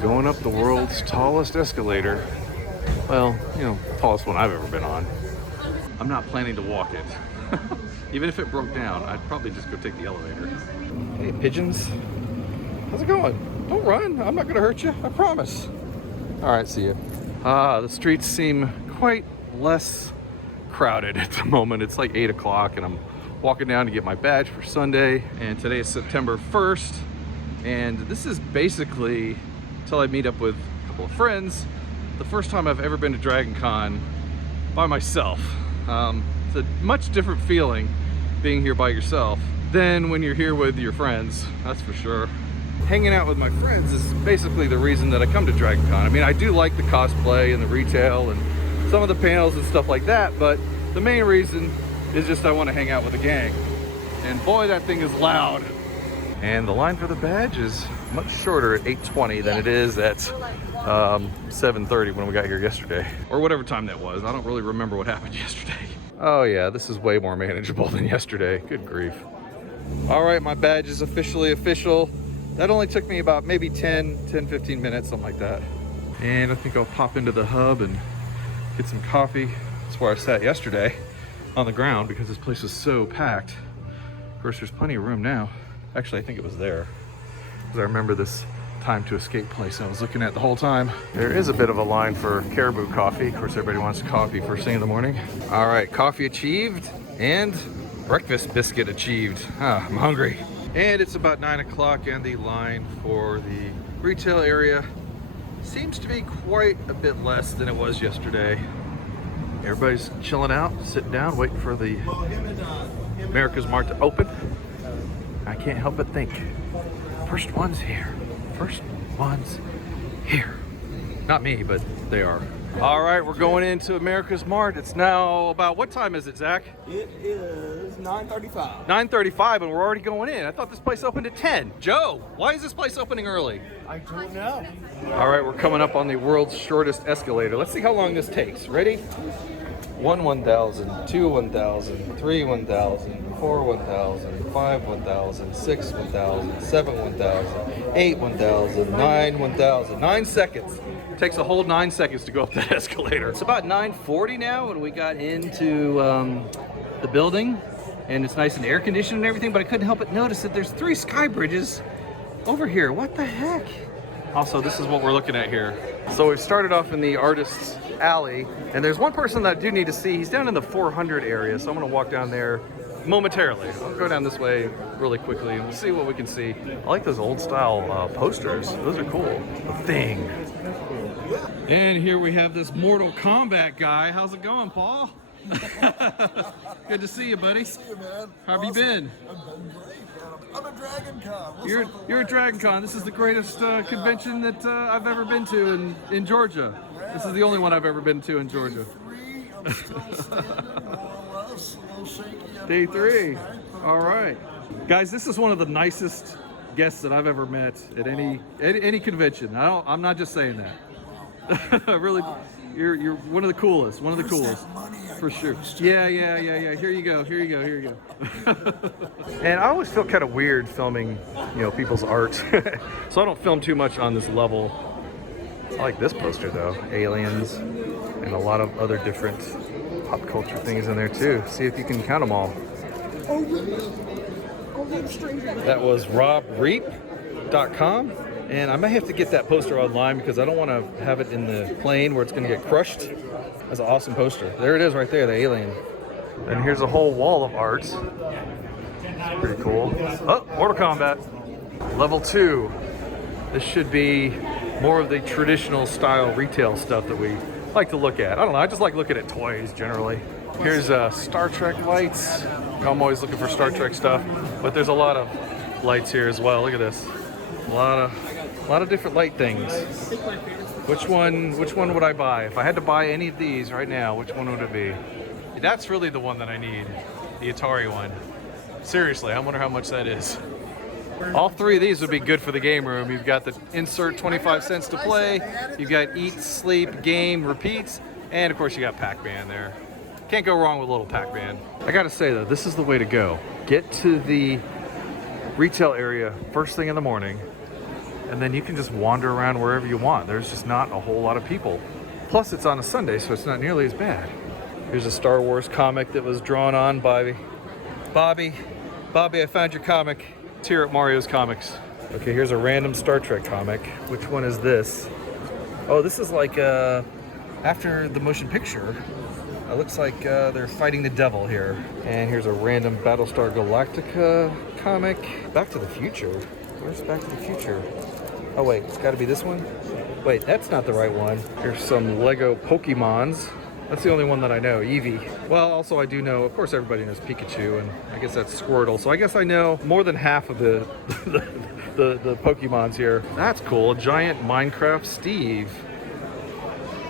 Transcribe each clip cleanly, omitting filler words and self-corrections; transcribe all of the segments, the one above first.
Going up the world's tallest escalator. Well, you know, tallest one I've ever been on. I'm not planning to walk it. Even if it broke down, I'd probably just go take the elevator. Hey, pigeons. How's it going? Don't run. I'm not going to hurt you. I promise. All right, see you. The streets seem quite less crowded at the moment. It's like 8 o'clock and I'm walking down to get my badge for Sunday. And today is September 1st. And this is basically, until I meet up with a couple of friends, the first time I've ever been to Dragon Con by myself. It's a much different feeling being here by yourself than when you're here with your friends, that's for sure. Hanging out with my friends is basically the reason that I come to Dragon Con. I mean, I do like the cosplay and the retail and some of the panels and stuff like that, but the main reason is just I want to hang out with a gang. And boy, that thing is loud. And the line for the badge is much shorter at 8:20 than it is at 7:30 when we got here yesterday. Or whatever time that was. I don't really remember what happened yesterday. Oh yeah, this is way more manageable than yesterday. Good grief. All right, my badge is officially official. That only took me about maybe 10-15 minutes, something like that. And I think I'll pop into the hub and get some coffee. That's where I sat yesterday on the ground because this place was so packed. Of course, there's plenty of room now. Actually, I think it was there because I remember this time to escape place I was looking at the whole time. There is a bit of a line for caribou coffee. Of course, everybody wants coffee first thing in the morning. All right, coffee achieved and breakfast biscuit achieved. I'm hungry. And it's about 9 o'clock and the line for the retail area seems to be quite a bit less than it was yesterday. Everybody's chilling out, sitting down, waiting for the America's Mart to open. I can't help but think, first one's here. First one's here. Not me, but they are. All right, we're going into America's Mart. It's now about, what time is it, Zach? It is 9:35. 9:35 and we're already going in. I thought this place opened at 10. Joe, why is this place opening early? I don't know. All right, we're coming up on the world's shortest escalator. Let's see how long this takes. Ready? 1,000, 2, 1,000, 3, 1,000, 4, 1,000, 5, 1,000, 6, 1,000, 7, 1,000, 8, 1,000, 9, 1,000. 9 seconds. It takes a whole 9 seconds to go up that escalator. It's about 9:40 now and we got into the building and it's nice and air conditioned and everything, but I couldn't help but notice that there's 3 sky bridges over here. What the heck? Also, this is what we're looking at here. So we've started off in the artist's alley, and there's one person that I do need to see. He's down in the 400 area, so I'm gonna walk down there momentarily. I'll go down this way really quickly and we'll see what we can see. I like those old style posters. Those are cool. The Thing. And here we have this Mortal Kombat guy. How's it going, Paul? Good to see you, buddy. See you, man. How have you been? I've been great, man. I'm at Dragon Con. You're at Dragon Con. This is the greatest convention that I've ever been to in Georgia. This is the only one I've ever been to in Georgia. I'm still standing, more or less, a little shaky. Day 3. All right. Guys, this is one of the nicest guests that I've ever met at any convention. I'm not just saying that. Really, you're one of the coolest. One of the coolest. For sure. Yeah. Here you go. And I always feel kind of weird filming, people's art. So I don't film too much on this level. I like this poster though. Aliens and a lot of other different pop culture things in there too. See if you can count them all. That was robreap.com. And I may have to get that poster online because I don't want to have it in the plane where it's going to get crushed. That's an awesome poster. There it is right there, the alien. And here's a whole wall of art. Pretty cool. Oh, Mortal Kombat. Level 2. This should be more of the traditional style retail stuff that we like to look at. I don't know, I just like looking at toys generally. Here's Star Trek lights. I'm always looking for Star Trek stuff, but there's a lot of lights here as well. Look at this. A lot of different light things. Which one would I buy? If I had to buy any of these right now, which one would it be? That's really the one that I need, the Atari one. Seriously, I wonder how much that is. All 3 of these would be good for the game room. You've got the insert 25 cents to play, you've got eat, sleep, game, repeats, and of course you got Pac-Man there. Can't go wrong with a little Pac-Man. I gotta say though, this is the way to go. Get to the retail area first thing in the morning, and then you can just wander around wherever you want. There's just not a whole lot of people. Plus it's on a Sunday, so it's not nearly as bad. Here's a Star Wars comic that was drawn on by Bobby. Bobby, I found your comic. It's here at Mario's Comics. Okay, here's a random Star Trek comic. Which one is this? Oh, this is like after the motion picture. It looks like they're fighting the devil here. And here's a random Battlestar Galactica comic. Back to the Future. Where's Back to the Future? Oh wait, it's gotta be this one? Wait, that's not the right one. Here's some Lego Pokemons. That's the only one that I know, Eevee. Well, also I do know, of course everybody knows Pikachu, and I guess that's Squirtle. So I guess I know more than half of the the Pokemons here. That's cool, a giant Minecraft Steve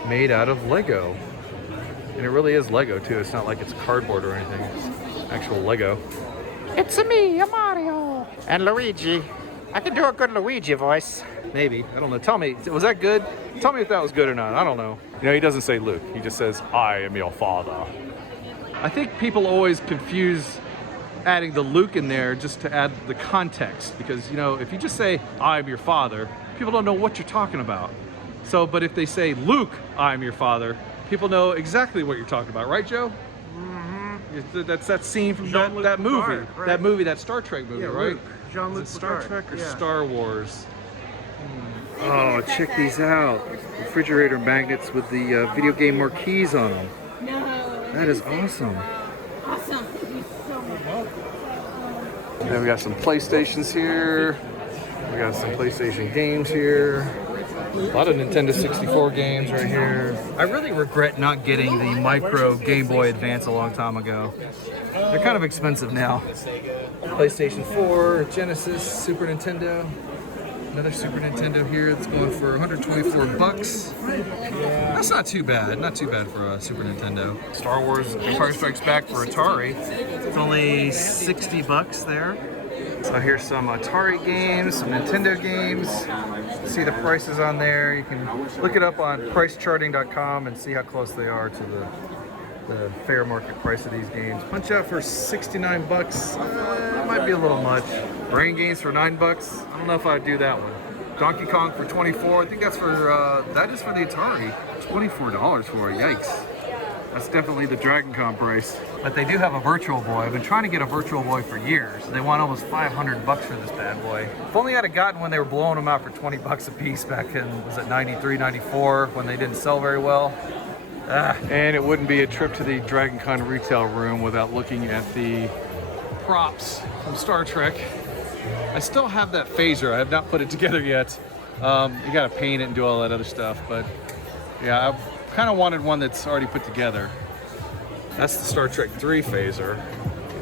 made out of Lego. And it really is Lego too. It's not like it's cardboard or anything. It's actual Lego. It's me, Mario. And Luigi. I can do a good Luigi voice. Maybe. I don't know. Tell me, was that good? Tell me if that was good or not. I don't know. You know, he doesn't say Luke. He just says, I am your father. I think people always confuse adding the Luke in there just to add the context. Because, you know, if you just say, I am your father, people don't know what you're talking about. So, but if they say, Luke, I am your father, people know exactly what you're talking about. Right, Joe? Mm-hmm. That's that scene from that movie. Picard, right? That movie, that Star Trek movie, Yeah, right? Luke. Jean-Luc Is it Star Picard. Trek or Yeah. Star Wars? Oh, check these out. Refrigerator magnets with the video game marquees on them. No. That is awesome. Awesome. Thank you so much. Then we got some PlayStations here. We got some PlayStation games here. A lot of Nintendo 64 games right here. I really regret not getting the micro Game Boy Advance a long time ago. They're kind of expensive now. PlayStation 4, Genesis, Super Nintendo. Another Super Nintendo here that's going for 124 bucks. That's not too bad. Not too bad for a Super Nintendo. Star Wars Empire Strikes Back for Atari. It's only 60 bucks there. So here's some Atari games, some Nintendo games. See the prices on there. You can look it up on pricecharting.com and see how close they are to the fair market price of these games. Punch Out for 69 bucks. That might be a little much. Brain Games for 9 bucks. I don't know if I'd do that one. Donkey Kong for 24. I think that's for that is for the Atari. $24 for it. Yikes. That's definitely the Dragon Con price. But they do have a Virtual Boy. I've been trying to get a Virtual Boy for years. They want almost 500 bucks for this bad boy. If only I'd have gotten when they were blowing them out for 20 bucks a piece back in, was it 93, 94, when they didn't sell very well. And it wouldn't be a trip to the Dragon Con retail room without looking at the props from Star Trek. I still have that phaser. I have not put it together yet. You gotta paint it and do all that other stuff, but yeah, I kind of wanted one that's already put together. That's the Star Trek 3 phaser.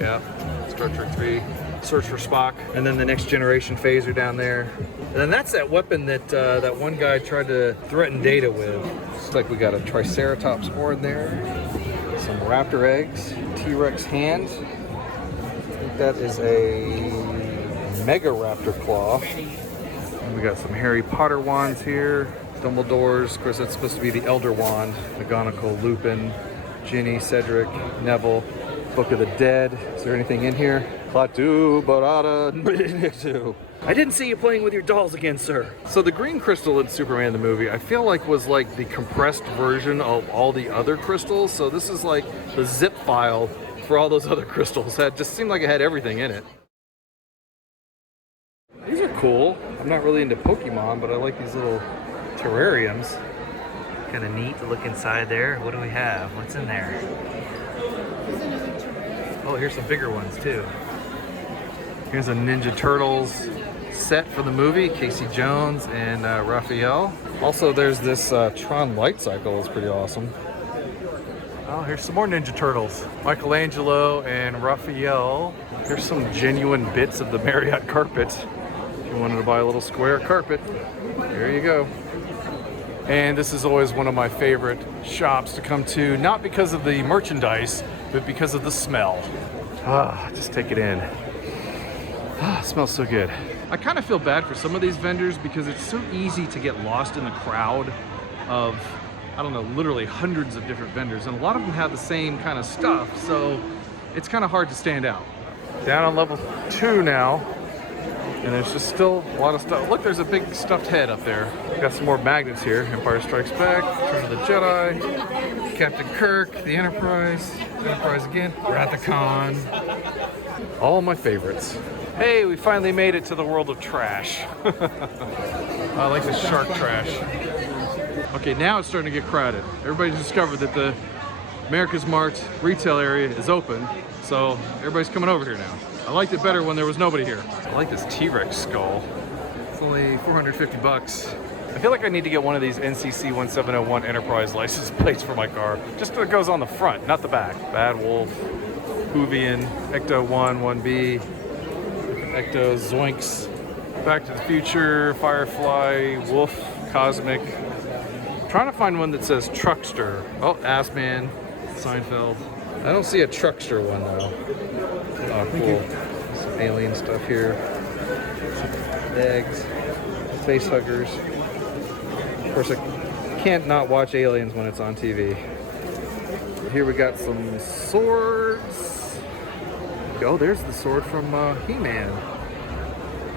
Yeah, Star Trek 3, Search for Spock. And then the Next Generation phaser down there. And then that's that weapon that that one guy tried to threaten Data with. Looks like we got a Triceratops horn there. Some raptor eggs, T-Rex hand. I think that is a Mega Raptor claw. And we got some Harry Potter wands here. Dumbledore's, of course that's supposed to be the Elder Wand. McGonagall, Lupin, Ginny, Cedric, Neville, Book of the Dead. Is there anything in here? Klaatu, Barada, Benedictu. I didn't see you playing with your dolls again, sir. So the green crystal in Superman the movie, I feel like was like the compressed version of all the other crystals. So this is like the zip file for all those other crystals. That just seemed like it had everything in it. These are cool. I'm not really into Pokemon, but I like these little terrariums. Kind of neat to look inside there. What do we have? What's in there? Oh, here's some bigger ones too. Here's a Ninja Turtles set for the movie. Casey Jones and Raphael. Also, there's this Tron light cycle. It's pretty awesome. Oh, here's some more Ninja Turtles. Michelangelo and Raphael. Here's some genuine bits of the Marriott carpet. If you wanted to buy a little square carpet, there you go. And this is always one of my favorite shops to come to, not because of the merchandise, but because of the smell. Just take it in. It smells so good. I kind of feel bad for some of these vendors because it's so easy to get lost in the crowd of, I don't know, literally hundreds of different vendors. And a lot of them have the same kind of stuff, so it's kind of hard to stand out. Down on level 2 now. And there's just still a lot of stuff. Look, there's a big stuffed head up there. Got some more magnets here. Empire Strikes Back, Return of the Jedi, Captain Kirk, the Enterprise again, Wrath of Khan. All my favorites. Hey, we finally made it to the world of trash. I like the shark trash. Okay, now it's starting to get crowded. Everybody's discovered that the America's Mart retail area is open, so everybody's coming over here now. I liked it better when there was nobody here. I like this T-Rex skull. It's only 450 bucks. I feel like I need to get one of these NCC 1701 Enterprise license plates for my car. Just so it goes on the front, not the back. Bad Wolf, Hoovian, Ecto 1, 1B, Ecto, Zoinks, Back to the Future, Firefly, Wolf, Cosmic. I'm trying to find one that says Truckster. Oh, Assman, Seinfeld. I don't see a Truckster one though. Oh, cool. Some alien stuff here. Eggs, face huggers. Of course, I can't not watch Aliens when it's on TV. Here we got some swords. Oh, there's the sword from He-Man.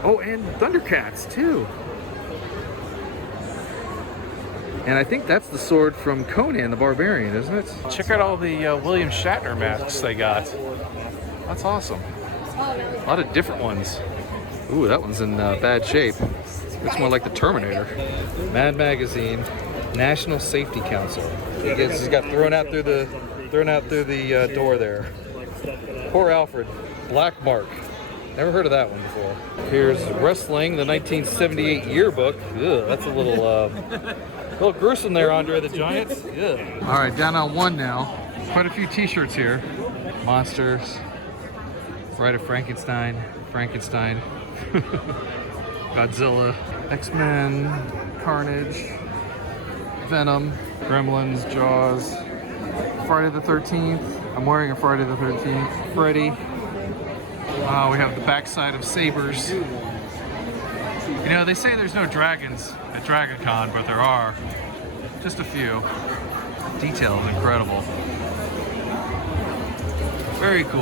Oh, and Thundercats too. And I think that's the sword from Conan the Barbarian, isn't it? Check out all the William Shatner masks they got. That's awesome. A lot of different ones. Ooh, that one's in bad shape. Looks more like the Terminator. Mad Magazine, National Safety Council. He's got thrown out through the door there. Poor Alfred. Black Mark. Never heard of that one before. Here's wrestling, the 1978 yearbook. Ugh, that's a little gruesome there, Andre the Giant. Ugh. All right, down on one now. Quite a few T-shirts here. Monsters. Bride of Frankenstein. Godzilla. X-Men. Carnage. Venom. Gremlins. Jaws. Friday the 13th. I'm wearing a Friday the 13th. Freddy. We have the backside of sabers. You know, they say there's no dragons at Dragon Con, but there are. Just a few. Detail is incredible. Very cool.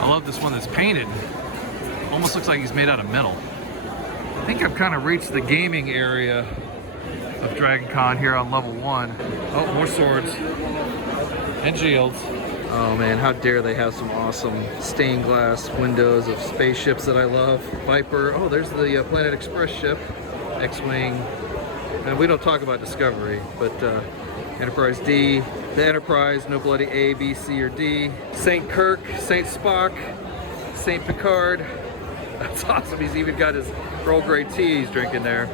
I love this one that's painted. Almost looks like he's made out of metal. I think I've kind of reached the gaming area of Dragon Con here on level 1. Oh, more swords. And shields. Oh man, how dare they have some awesome stained glass windows of spaceships that I love. Viper, oh there's the Planet Express ship. X-Wing, and we don't talk about Discovery, but Enterprise D, the Enterprise, no bloody A, B, C, or D. St. Kirk, St. Spock, St. Picard. That's awesome, he's even got his Earl Grey tea he's drinking there.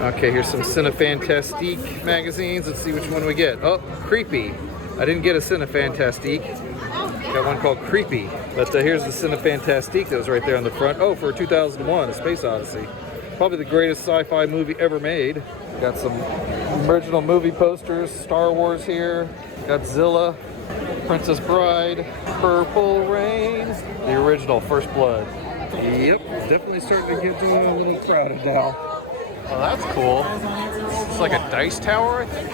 Okay, here's some Cinefantastique magazines. Let's see which one we get. Oh, Creepy. I didn't get a Cinefantastique. Got one called Creepy. But here's the Cinefantastique that was right there on the front. Oh, for 2001, A Space Odyssey. Probably the greatest sci-fi movie ever made. Got some original movie posters. Star Wars here. Godzilla. Princess Bride. Purple Rain. The original, First Blood. Yep, definitely starting to get a little crowded now. Oh, that's cool. It's like a dice tower, I think.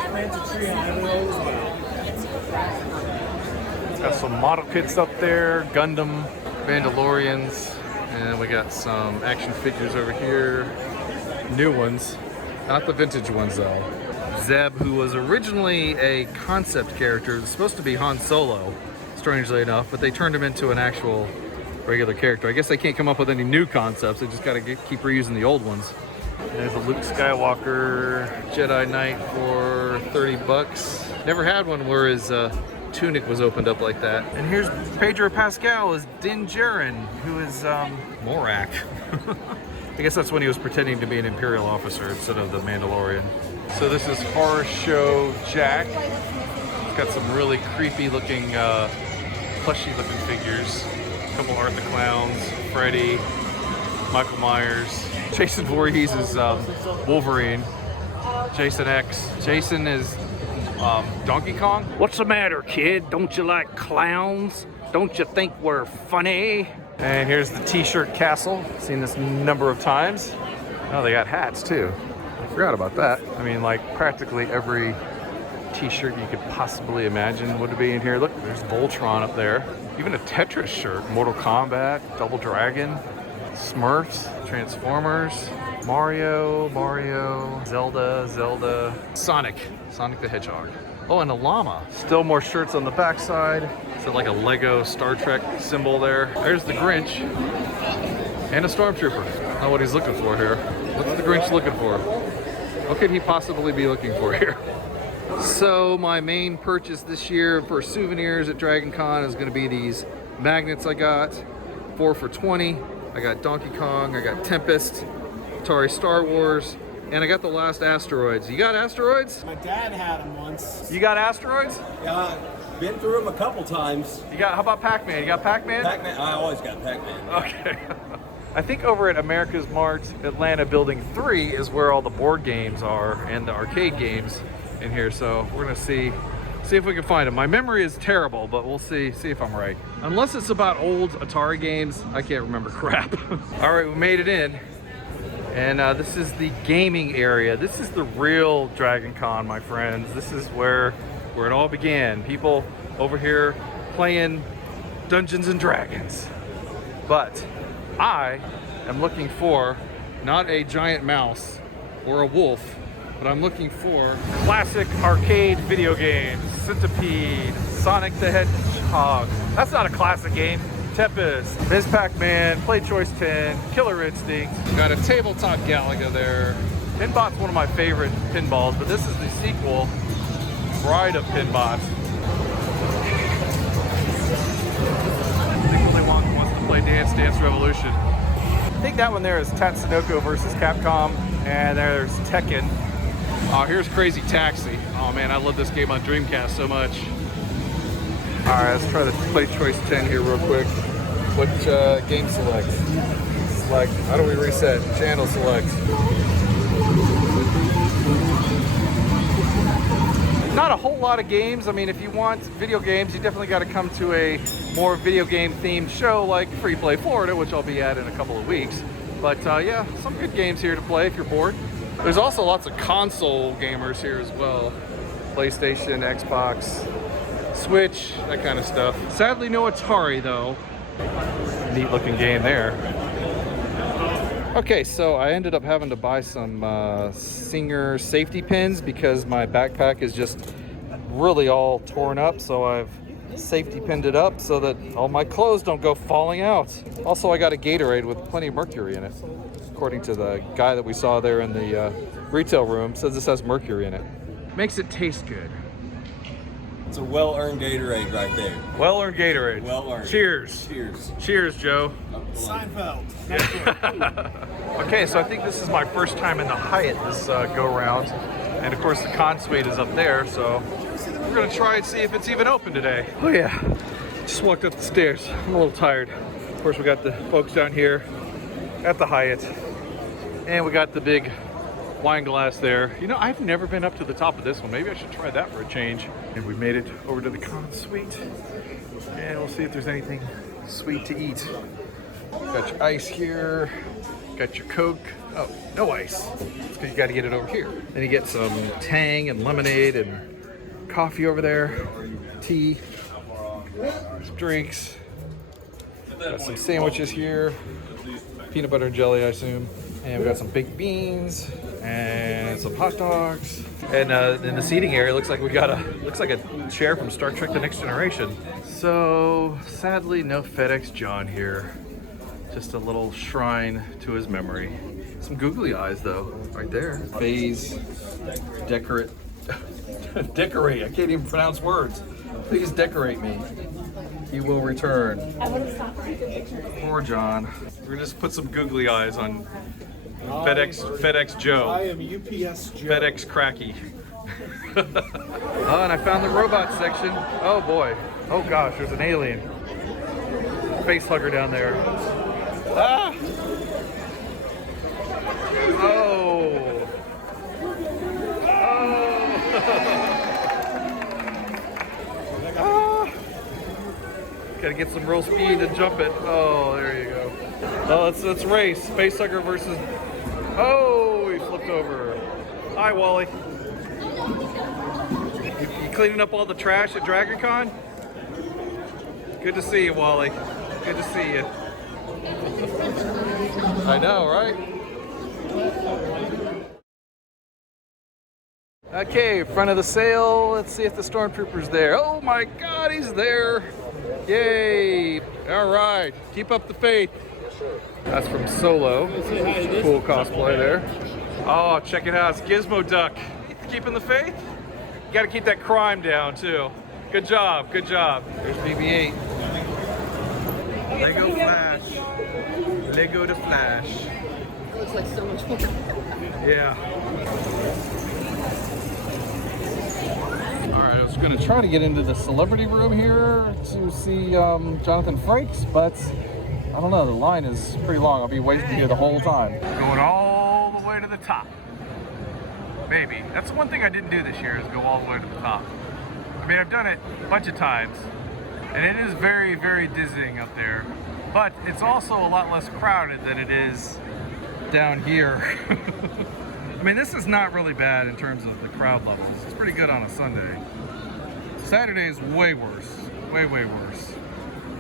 Got some model kits up there, Gundam, Mandalorians, and we got some action figures over here. New ones, not the vintage ones though. Zeb, who was originally a concept character, was supposed to be Han Solo, strangely enough, but they turned him into an actual regular character. I guess they can't come up with any new concepts, they just gotta keep reusing the old ones. There's a Luke Skywalker Jedi Knight for 30 bucks. Never had one where his tunic was opened up like that. And here's Pedro Pascal as Din Djarin, who is Morak. I guess that's when he was pretending to be an Imperial officer instead of the Mandalorian. So this is Horror Show Jack. It's got some really creepy looking, plushy looking figures. A couple Art the Clowns, Freddy, Michael Myers. Jason Voorhees is Wolverine. Jason X. Jason is Donkey Kong. What's the matter, kid? Don't you like clowns? Don't you think we're funny? And here's the T-shirt castle. Seen this a number of times. Oh, they got hats too. I forgot about that. I mean, like practically every T-shirt you could possibly imagine would be in here. Look, there's Voltron up there. Even a Tetris shirt. Mortal Kombat, Double Dragon. Smurfs, Transformers, Mario, Zelda, Sonic the Hedgehog. Oh, and a llama. Still more shirts on the backside. So like a Lego Star Trek symbol there. There's the Grinch and a Stormtrooper. Not what he's looking for here. What's the Grinch looking for? What could he possibly be looking for here? So my main purchase this year for souvenirs at Dragon Con is gonna be these magnets I got. 4 for $20. I got Donkey Kong, I got Tempest, Atari Star Wars, and I got the last Asteroids. You got Asteroids? My dad had them once. You got Asteroids? Been through them a couple times. You got, how about Pac-Man? You got Pac-Man? Pac-Man, I always got Pac-Man. Okay. I think over at America's Mart, Atlanta Building 3 is where all the board games are and the arcade games in here. So we're gonna see if we can find them. My memory is terrible, but we'll see if I'm right. Unless it's about old Atari games, I can't remember crap. All right, we made it in. And this is the gaming area. This is the real Dragon Con, my friends. This is where it all began. People over here playing Dungeons and Dragons. But I am looking for not a giant mouse or a wolf, but I'm looking for classic arcade video games. Centipede, Sonic the Hedgehog. That's not a classic game. Tempest, Ms. Pac-Man, Play Choice 10, Killer Instinct. Got a tabletop Galaga there. Pinbot's one of my favorite pinballs, but this is the sequel, Bride of Pinbot. I think Willy Wonka wants to play Dance Dance Revolution. I think that one there is Tatsunoko versus Capcom, and there's Tekken. Oh, here's Crazy Taxi. Oh man, I love this game on Dreamcast so much. All right, let's try to Play Choice 10 here real quick. Which game select? Select. How do we reset? Channel select. Not a whole lot of games. I mean, if you want video games, you definitely got to come to a more video game themed show like Free Play Florida, which I'll be at in a couple of weeks. But yeah, some good games here to play if you're bored. There's also lots of console gamers here as well. PlayStation, Xbox, Switch, that kind of stuff. Sadly, no Atari though. Neat looking game there. Okay, so I ended up having to buy some Singer safety pins because my backpack is just really all torn up. So I've safety pinned it up so that all my clothes don't go falling out. Also, I got a Gatorade with plenty of mercury in it. According to the guy that we saw there in the retail room, says this has mercury in it. Makes it taste good. It's a well-earned Gatorade right there. Well-earned Gatorade. Well-earned. Cheers. Cheers. Cheers, Joe. Seinfeld. Okay, so I think this is my first time in the Hyatt this go-round. And of course the Con Suite is up there, so we're gonna try and see if it's even open today. Oh yeah, just walked up the stairs. I'm a little tired. Of course we got the folks down here at the Hyatt. And we got the big wine glass there. You know, I've never been up to the top of this one. Maybe I should try that for a change. And we made it over to the Con Suite. And we'll see if there's anything sweet to eat. Got your ice here. Got your Coke. Oh, no ice. It's because you got to get it over here. Then you get some Tang and lemonade and coffee over there. Tea. Some drinks. Got some sandwiches here. Peanut butter and jelly, I assume. And we got some baked beans and some hot dogs. And in the seating area, looks like we got looks like a chair from Star Trek: The Next Generation. So sadly, no FedEx John here. Just a little shrine to his memory. Some googly eyes though, right there. Phase, decorate. Decorate. I can't even pronounce words. Please decorate me. He will return. Poor John. We're gonna just put some googly eyes on FedEx Joe. I am UPS Joe. FedEx Cracky. Oh, and I found the robot section. Oh boy. Oh gosh, there's an alien. Face hugger down there. Ah! Oh! Oh! Gotta get some real speed to jump it. Oh, there you go. Oh, let's race. Face hugger versus. Oh, he flipped over. Hi, Wally. You cleaning up all the trash at Dragon Con? Good to see you, Wally. Good to see you. I know, right? Okay, front of the sail. Let's see if the stormtrooper's there. Oh my God, he's there. Yay. All right, keep up the faith. That's from Solo. Cool cosplay there. Oh, check it out, it's Gizmo Duck. Keeping the faith? You gotta keep that crime down too. Good job, good job. There's BB-8. Lego Flash. Lego the Flash. Looks like so much more. Yeah. All right, I was gonna try to get into the celebrity room here to see Jonathan Frakes, but I don't know, the line is pretty long. I'll be waiting here the whole time. Going all the way to the top. Maybe. That's the one thing I didn't do this year, is go all the way to the top. I mean, I've done it a bunch of times, and it is very, very dizzying up there. But it's also a lot less crowded than it is down here. I mean, this is not really bad in terms of the crowd levels. It's pretty good on a Sunday. Saturday is way worse. Way, way worse.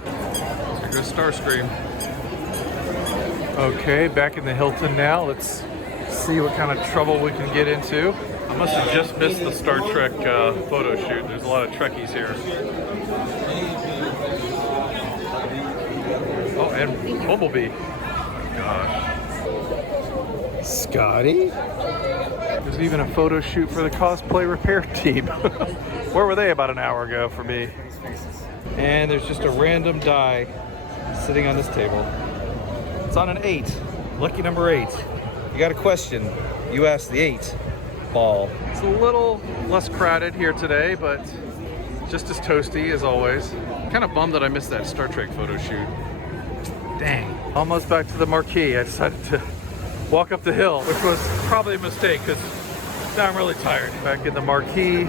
Here goes Starscream. Okay, back in the Hilton now. Let's see what kind of trouble we can get into. I must have just missed the Star Trek photo shoot. There's a lot of Trekkies here. Oh, and Bumblebee. Oh, gosh. Scotty? There's even a photo shoot for the cosplay repair team. Where were they about an hour ago for me? And there's just a random die sitting on this table. It's on an 8. Lucky number 8. You got a question, you ask the 8 ball. It's a little less crowded here today, but just as toasty as always. Kind of bummed that I missed that Star Trek photo shoot. Dang. Almost back to the marquee. I decided to walk up the hill, which was probably a mistake because now I'm really tired. Back in the marquee.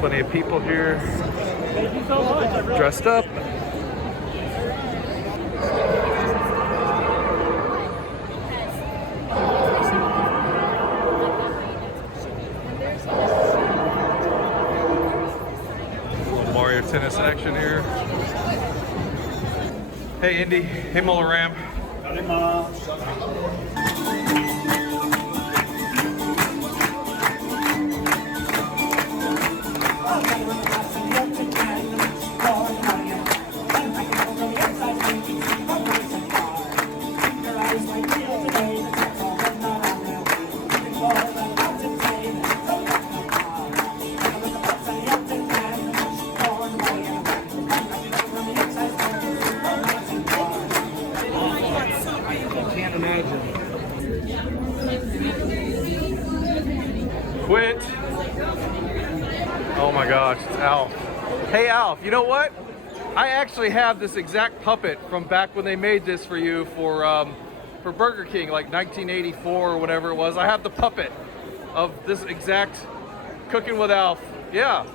Plenty of people here. Thank you so much. Dressed up. Mario tennis action here. Hey Indy, hey Mola Ram. Hey, Mom. Quit. Oh my gosh, it's Alf. Hey Alf, you know what? I actually have this exact puppet from back when they made this for you for Burger King, like 1984 or whatever it was. I have the puppet of this exact Cooking with Alf. Yeah,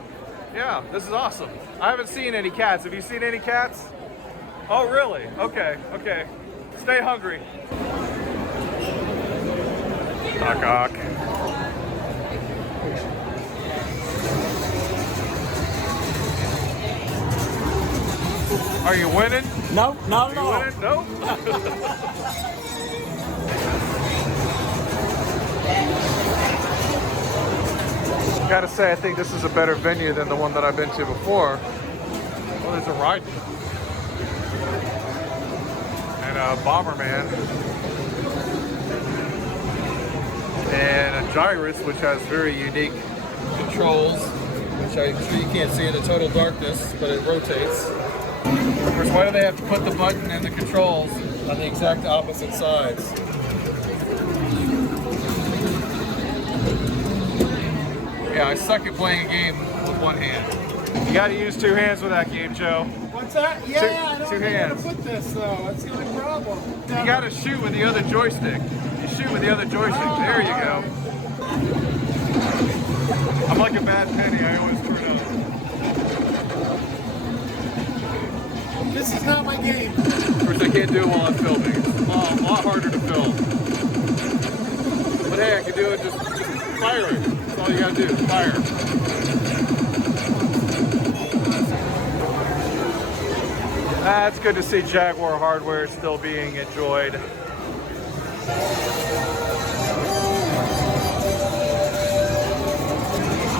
yeah, this is awesome. I haven't seen any cats. Have you seen any cats? Oh really? Okay, okay. Stay hungry. Knock knock. Are you winning? No, not at Are you all. winning? No? Gotta say, I think this is a better venue than the one that I've been to before. Well, there's a ride. And a Bomberman. And a gyrus, which has very unique controls, which I'm sure you can't see in the total darkness, but it rotates. Of course, why do they have to put the button and the controls on the exact opposite sides? Yeah, I suck at playing a game with one hand. You gotta use two hands with that game, Joe. What's that? Yeah, I don't two know where to hands. put this though. That's the only problem. You gotta shoot with the other joystick. You shoot with the other joystick. There you go. I'm like a bad penny. I always turn over. This is not my game. Of course, I can't do it while I'm filming. It's a lot harder to film. But hey, I can do it. Just fire it. That's all you gotta do. Fire. It's good to see Jaguar hardware still being enjoyed.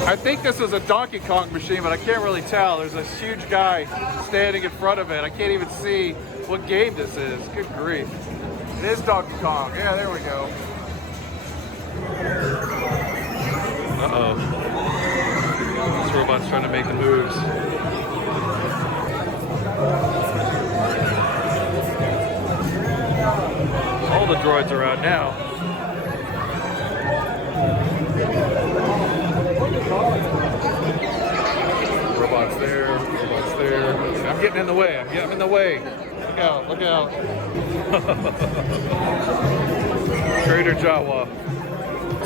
I think this is a Donkey Kong machine, but I can't really tell. There's a huge guy standing in front of it. I can't even see what game this is. Good grief. It is Donkey Kong. Yeah, there we go. Uh-oh. This robot's trying to make the moves. All the droids are out now. Robots there, robots there. I'm getting in the way. I'm in the way. Look out, look out. Trader Jawa.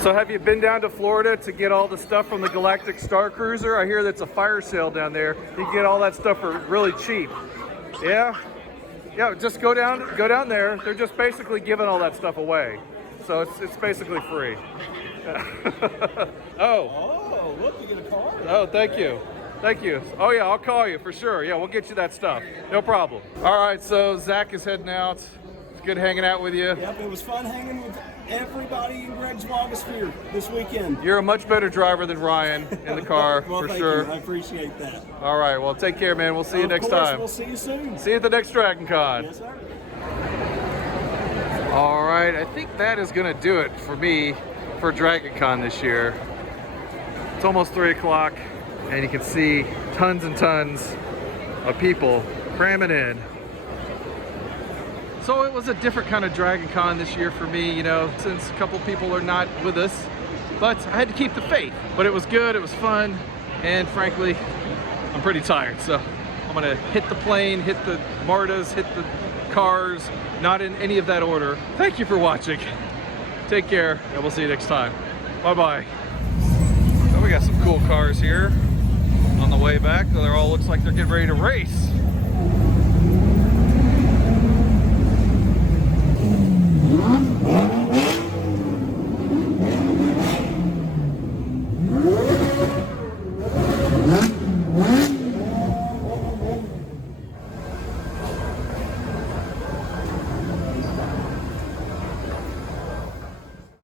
So have you been down to Florida to get all the stuff from the Galactic Star Cruiser? I hear that's a fire sale down there. You can get all that stuff for really cheap. Yeah? Yeah, just go down there. They're just basically giving all that stuff away. So it's basically free. Oh, look, you get a car. Oh, thank you. Thank you. Oh yeah, I'll call you for sure. Yeah, we'll get you that stuff. No problem. All right, so Zach is heading out. It's good hanging out with you. Yep, it was fun hanging with everybody in Greg's Blogosphere this weekend. You're a much better driver than Ryan in the car, Well, for thank sure. you. I appreciate that. All right, well, take care, man. We'll see you next time. We'll see you soon. See you at the next Dragon Con. Yes, sir. All right, I think that is gonna do it for me for Dragon Con this year. It's almost 3 o'clock and you can see tons and tons of people cramming in. So it was a different kind of Dragon Con this year for me, you know, since a couple people are not with us, but I had to keep the faith. But it was good, it was fun, and frankly, I'm pretty tired, so I'm gonna hit the plane, hit the Martas, hit the cars, not in any of that order. Thank you for watching. Take care, and we'll see you next time. Bye-bye. So we got some cool cars here on the way back. They're all looks like they're getting ready to race.